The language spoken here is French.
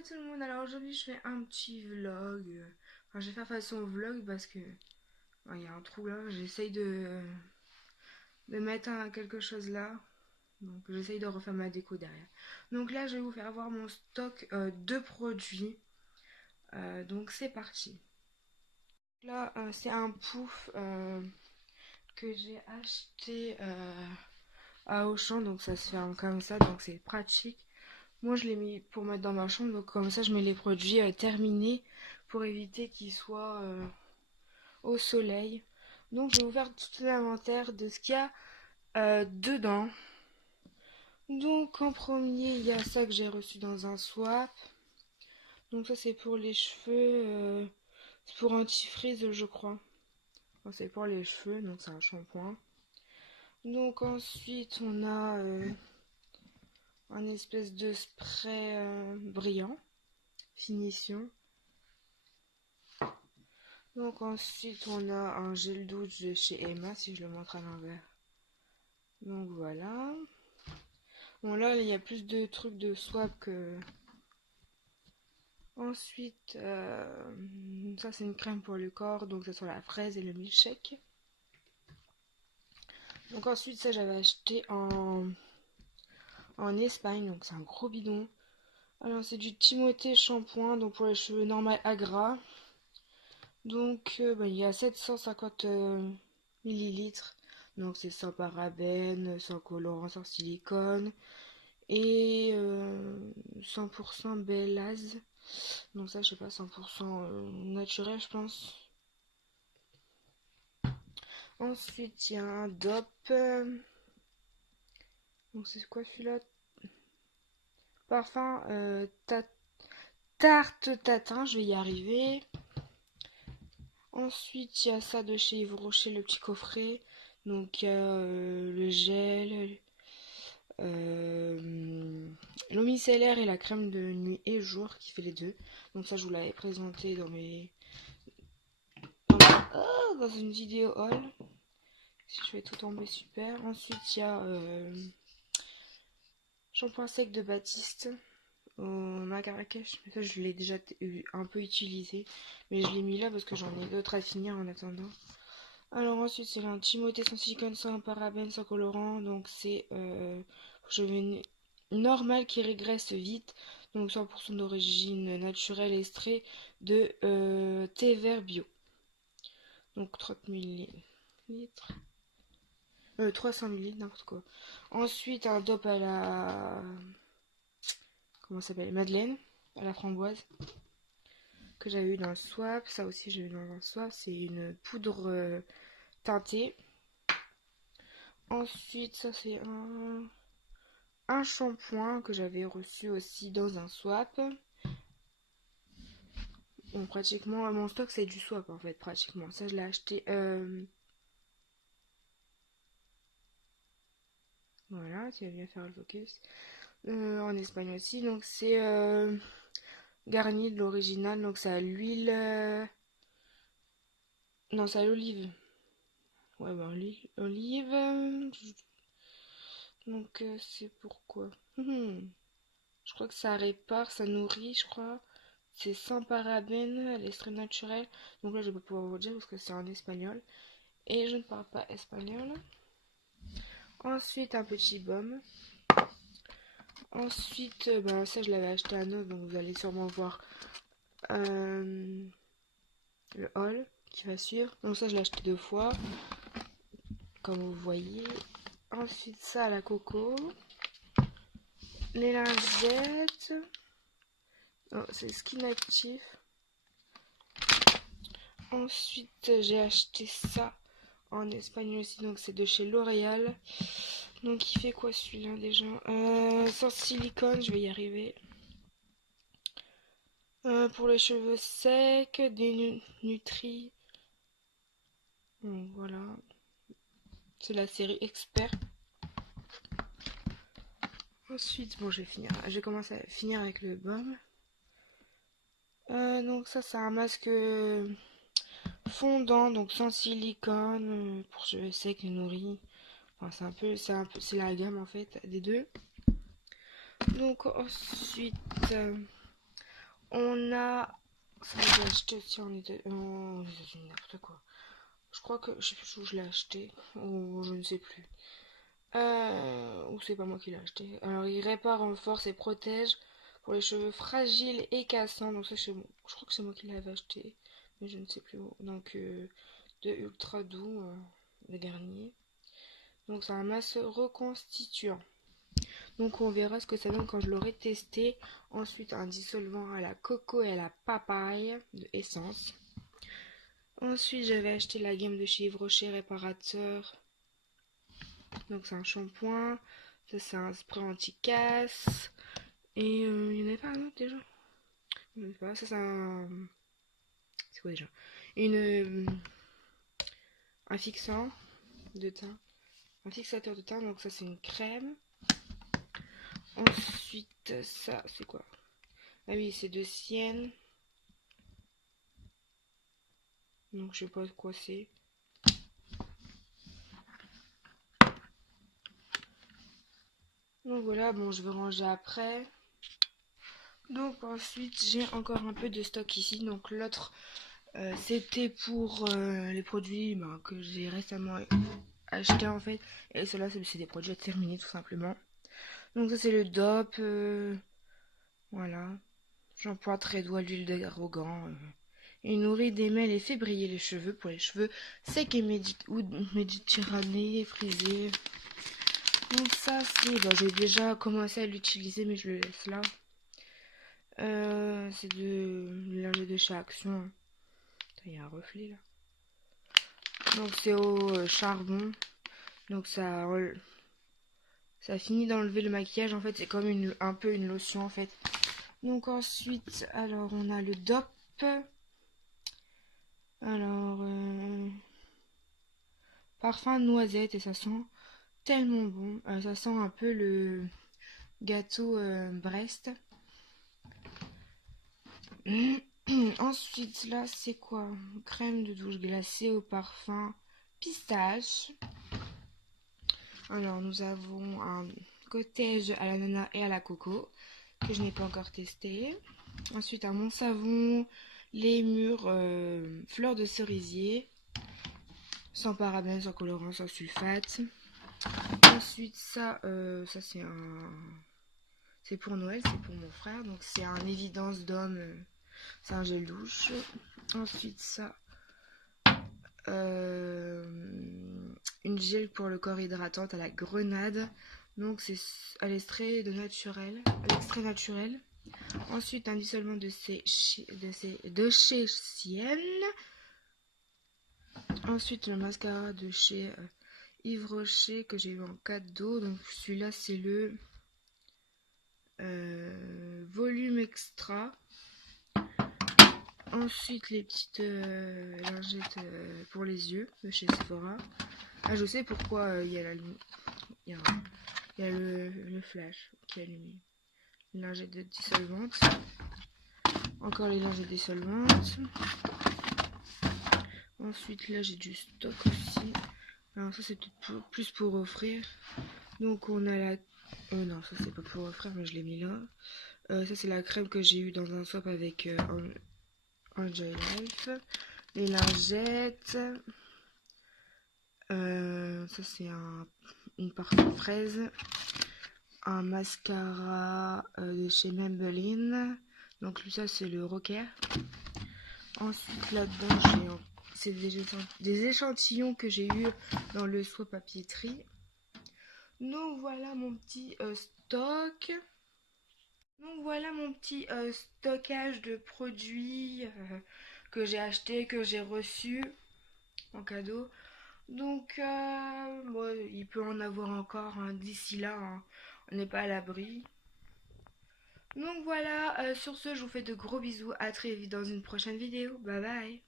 Hello tout le monde, alors aujourd'hui je fais un petit vlog. Enfin, je vais faire façon vlog parce que il y a un trou là, j'essaye de mettre quelque chose là. Donc j'essaye de refaire ma déco derrière. Donc là je vais vous faire voir mon stock de produits. Donc c'est parti. Là c'est un pouf que j'ai acheté à Auchan, donc ça se ferme comme ça, donc c'est pratique. Moi, je l'ai mis pour mettre dans ma chambre, donc comme ça, je mets les produits terminés pour éviter qu'ils soient au soleil. Donc, je vais vous faire tout l'inventaire de ce qu'il y a dedans. Donc, en premier, il y a ça que j'ai reçu dans un swap. Donc, ça, c'est pour les cheveux. C'est pour anti-frizz, je crois. Enfin, c'est pour les cheveux, donc c'est un shampoing. Donc, ensuite, on a un espèce de spray brillant, finition. Donc ensuite on a un gel douche de chez Emma, si je le montre à l'envers. Donc voilà. Bon là il y a plus de trucs de swap que... Ensuite, ça c'est une crème pour le corps, donc c'est sur la fraise et le milkshake. Donc ensuite ça j'avais acheté en Espagne, donc c'est un gros bidon. Alors c'est du Timothée shampoing, donc pour les cheveux normaux à gras. Donc il y a 750 millilitres. Donc c'est sans parabènes, sans colorant, sans silicone. Et 100% Bellaz. Donc ça, je sais pas, 100% naturel, je pense. Ensuite, il y a un DOP. Donc c'est quoi celui-là? Parfum tarte tatin, je vais y arriver. Ensuite, il y a ça de chez Yves Rocher, le petit coffret. Donc il y a le gel, l'eau micellaire et la crème de nuit et jour qui fait les deux. Donc ça, je vous l'avais présenté dans une vidéo haul. Si je fais tout tomber, super. Ensuite, il y a shampoing sec de Baptiste au Marrakech. Ça, je l'ai déjà un peu utilisé. Mais je l'ai mis là parce que j'en ai d'autres à finir en attendant. Alors ensuite, c'est un Timothée sans silicone, sans parabènes, sans colorant. Donc c'est cheveux normal qui régresse vite. Donc 100% d'origine naturelle extrait de thé vert bio. Donc 30 millilitres. 300 millilitres, n'importe quoi. Ensuite, un dope à la... Comment ça s'appelle? Madeleine, à la framboise. Que j'avais eu dans le swap. Ça aussi, j'ai eu dans un swap. C'est une poudre teintée. Ensuite, ça c'est un shampoing que j'avais reçu aussi dans un swap. Bon, pratiquement, mon stock c'est du swap en fait, pratiquement. Ça, je l'ai acheté. Voilà, tu vas bien faire le focus. En Espagne aussi. Donc, c'est garni de l'original. Donc, c'est à l'huile. Non, c'est à l'olive. Ouais, bah, olive. Donc, c'est pourquoi. Je crois que ça répare, ça nourrit, je crois. C'est sans parabènes, l'extrait naturel. Donc là, je vais pas pouvoir vous dire parce que c'est en espagnol. Et je ne parle pas espagnol. Ensuite, un petit baume. Ensuite, bah, ça, je l'avais acheté à Noël, donc vous allez sûrement voir le haul qui va suivre. Donc ça, je l'ai acheté 2 fois, comme vous voyez. Ensuite, ça, à la coco. Les lingettes. Oh, c'est Skin Active. Ensuite, j'ai acheté ça en espagnol aussi, donc c'est de chez L'Oréal. Donc il fait quoi celui-là déjà? Sans silicone, je vais y arriver. Pour les cheveux secs, des Nutri. Bon, voilà. C'est la série Expert. Ensuite, bon, je vais commencer à finir avec le baume. Donc ça, c'est un masque fondant, donc sans silicone, pour cheveux secs et nourris. Enfin, c'est la gamme en fait des deux. Donc ensuite, On a... Ça, j'ai acheté aussi en États-Unis, n'importe quoi. Je crois que... Je sais plus où je l'ai acheté. Ou je ne sais plus. Ou c'est pas moi qui l'ai acheté. Alors, il répare, renforce et protège pour les cheveux fragiles et cassants. Donc ça, je crois que c'est moi qui l'avais acheté. Mais je ne sais plus où. Donc, de Ultra Doux, le dernier. Donc, c'est un masque reconstituant. Donc, on verra ce que ça donne quand je l'aurai testé. Ensuite, un dissolvant à la coco et à la papaye de Essence. Ensuite, j'avais acheté la gamme de chez Yves Rocher réparateur. Donc, c'est un shampoing. Ça, c'est un spray anti-casse. Et il n'y en avait pas un autre déjà. Je sais pas, ça, c'est un. C'est quoi déjà? Une. Un fixant de teint. Un fixateur de teint. Donc, ça, c'est une crème. Ensuite, ça, c'est quoi? Ah oui, c'est de Sienne. Donc, je sais pas quoi c'est. Donc voilà, bon, je vais ranger après. Donc ensuite, j'ai encore un peu de stock ici. Donc l'autre, c'était pour les produits que j'ai récemment achetés en fait. Et cela, c'est des produits à terminer tout simplement. Donc ça, c'est le DOP. Voilà. Shampoing très doux à l'huile d'argan. Il nourrit, démêle et fait briller les cheveux pour les cheveux secs et méditerranéens frisés. Donc ça, c'est... Bah, j'ai déjà commencé à l'utiliser, mais je le laisse là. C'est de linge de chez Action. Il y a un reflet là. Donc c'est au charbon. Donc ça finit d'enlever le maquillage. En fait, c'est comme un peu une lotion en fait. Donc ensuite, alors on a le DOP. Alors, parfum noisette et ça sent tellement bon. Ça sent un peu le gâteau Brest. Ensuite, là, c'est quoi? Crème de douche glacée au parfum pistache. Alors, nous avons un cottage à l'ananas et à la coco que je n'ai pas encore testé. Ensuite, un Mon Savon, les murs fleurs de cerisier, sans parabènes, sans colorant, sans sulfate. Ensuite, ça c'est pour Noël, c'est pour mon frère, donc c'est un évidence d'homme, c'est un gel douche. Ensuite, ça, une gel pour le corps hydratante à la grenade. Donc c'est à l'extrait naturel. Ensuite un dissolvant de chez Sienne. Ensuite le mascara de chez Yves Rocher que j'ai eu en cadeau. Donc celui-là c'est le volume extra. Ensuite les petites lingettes pour les yeux de chez Sephora. Ah, je sais pourquoi il y a la lumière. Il y a le flash qui est allumé. Une lingette dissolvante. Encore les lingettes dissolvantes. Ensuite, là, j'ai du stock aussi. Alors, ça, c'est peut-être plus pour offrir. Donc, on a la... Oh non, ça, c'est pas pour offrir, mais je l'ai mis là. Ça, c'est la crème que j'ai eue dans un swap avec Enjoy Life. Les lingettes. Ça, c'est une parfum fraise. Un mascara de chez Maybelline. Donc ça c'est le Rocker. Ensuite là-dedans c'est des échantillons que j'ai eu dans le swap papeterie. Donc voilà mon petit stock. Donc voilà mon petit stockage de produits que j'ai acheté, que j'ai reçu en cadeau. Donc bon, il peut en avoir encore d'ici là, hein. On n'est pas à l'abri. Donc voilà, sur ce, je vous fais de gros bisous. À très vite dans une prochaine vidéo. Bye bye.